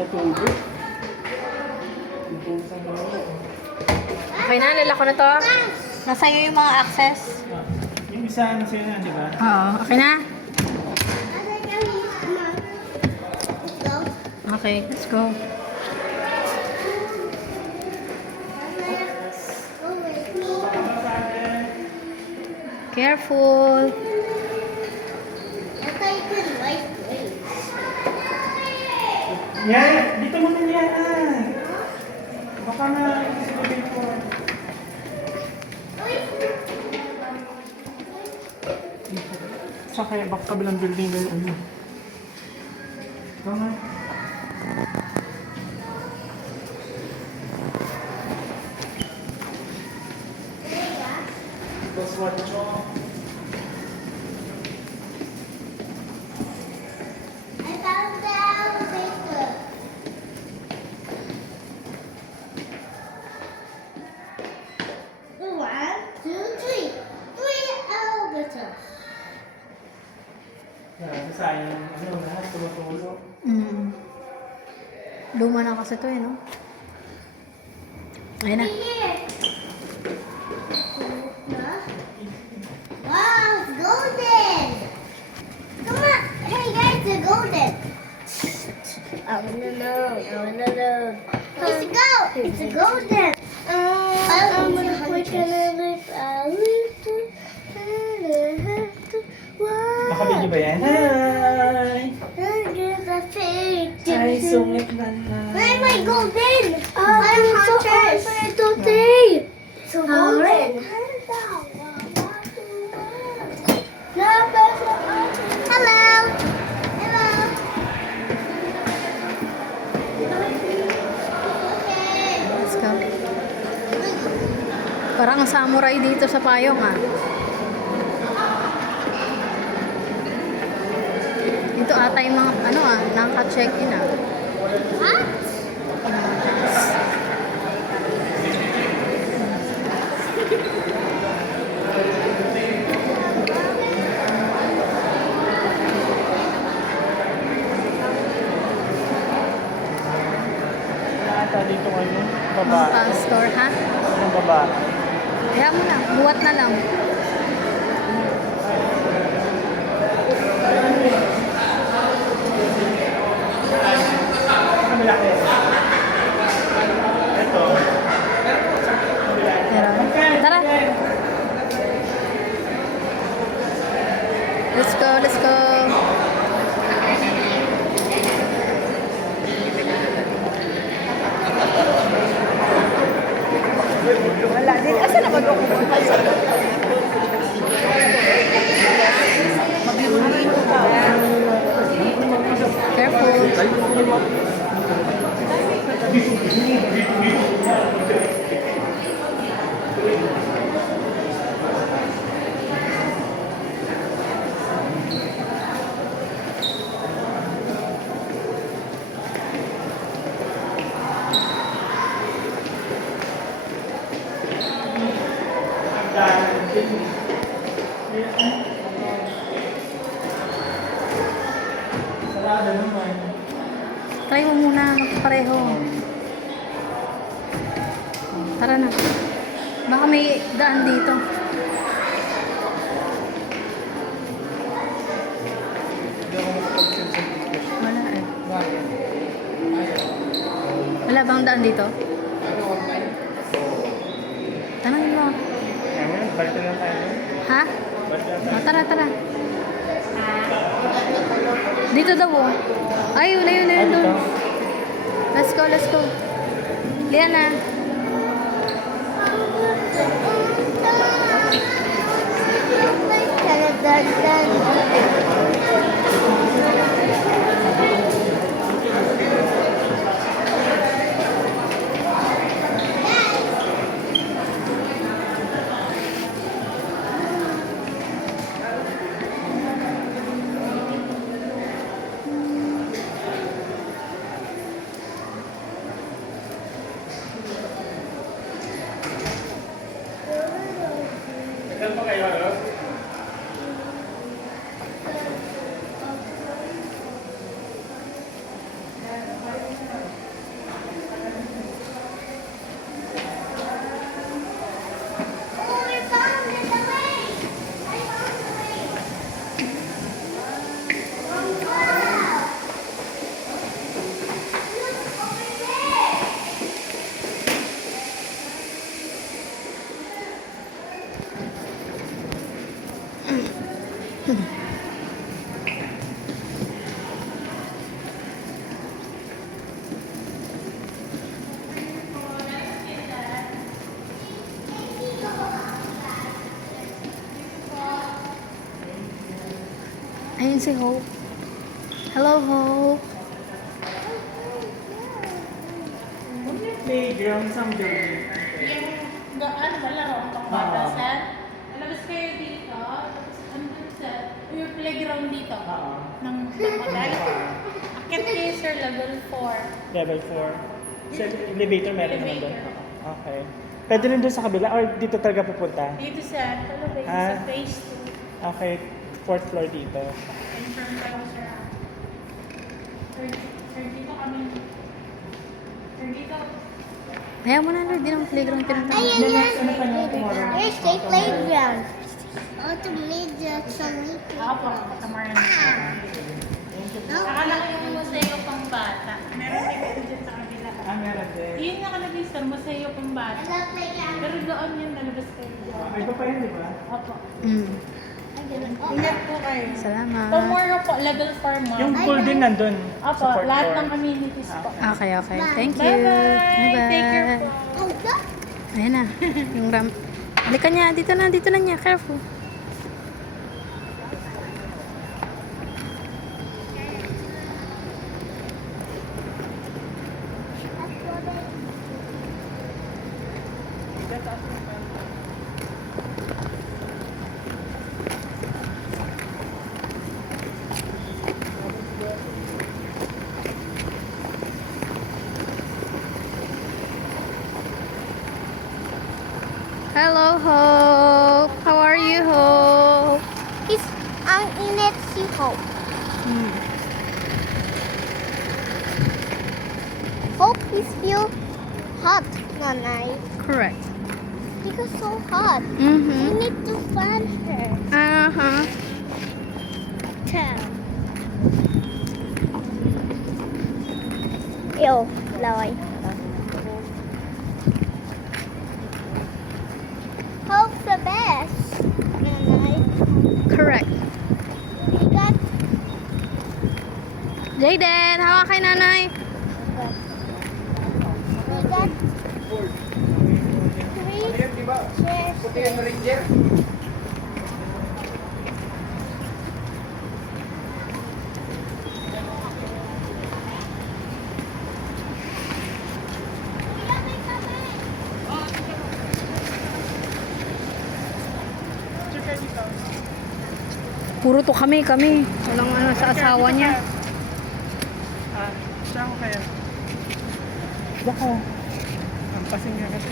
Tumutubo. Okay na, lalako na to. Nasa'yo yung mga access. Yung isa na sa'yo na, di ba? Oo, okay na? Okay, let's go. Careful. Yan! Dito mo na yan! Baka na sabihin ko. Sa kaya baka kabilang building na yun. Ito nga. Tapos what mo? Sayang, ano, lahat tumutulo. Luma na kasi ito eh, no? Ayun na. Wow, it's golden! Come on! Hey guys, it's golden! I wanna know. It's a gold! It's a golden! I'm gonna put Nakabidyo ba yan? Hi! Ay, sungit na na. Where's my golden? I'm so excited today! So golden! Hello! Hello! Okay. Let's go. Parang samurai dito sa payong, ah. Ito ata yung mga, ano ah, naka-check-in ah. What? Ata dito kayo. Baba. Pastor, ha? Anong baba? Kaya mo na, buwat na lang. Malaki. Ito. Pero, tara. Let's go, let's go. Wala din. Asa na mag-document? Careful. Sarado naman. Try mo muna, magpareho. Tara na. Baka may daan dito. Hindi ako makapag-send sa pictures. Wala eh. Bakit? Wala bang daan dito? Ano online? Tanongin mo. Ayun, balik na lang tayo. Ha? Balik na lang tayo. O, tara, tara. Dito daw oh. Ay, yun na yun, Ah, doon. dito? Let's go, let's go. Liana. Saan pa kayo, ano? Ayun si Hope. Hello, Hope. Playground, isang building. Ano ba laro ang bata, sir? Alabas kayo dito, tapos andun sa yung playground dito. Oo. Ng model. Akit kayo, sir, level 4. Level 4. Sa elevator meron naman doon. Elevator. Okay. Pwede rin doon sa kabila or dito talaga pupunta? Dito, sir. Talabay Ah. sa phase Okay. 4th floor dito. 2. Confirm ka lang, sir. Sir, dito kami. Sir, dito. Ayaw mo na, Lord. Di naman playground pinunta. Ayun Then yan. next, ano pa na tomorrow? Here's the playground. Oh, to meet the sunny Ako, kamaran. Saka lang yung museo pang bata. Meron din ito dyan sa kabila. Ah, meron din. Yun nga nakalagay, sir, museo pang bata. Pero doon yun, nalabas kayo doon. May iba pa yan, di ba? Opo. Mm. Ingat po kayo. Salamat. Tomorrow po, level 4 mo. Yung pool din nandun. Opo, sa 4th lahat floor. ng amenities po. Okay, okay. Thank you. Bye-bye! Take care po. Ayan na. Yung ram. Halika niya. Dito na niya. Careful. Hello, Hope. How are you, Hope? He's in it, see hope. Hmm. Hope is feel hot, Nanay. Correct. Because so hot. We Mm-hmm. need to find her. Uh-huh. Tell. Yo, laway. Hope's the best, Nanay. Correct. We got Jayden, hawa kay nanay. three chairs. Puro to kami. Walang ano sa asawa niya. Ah, siya ako kaya. Baka. Ang pasing nga kasi.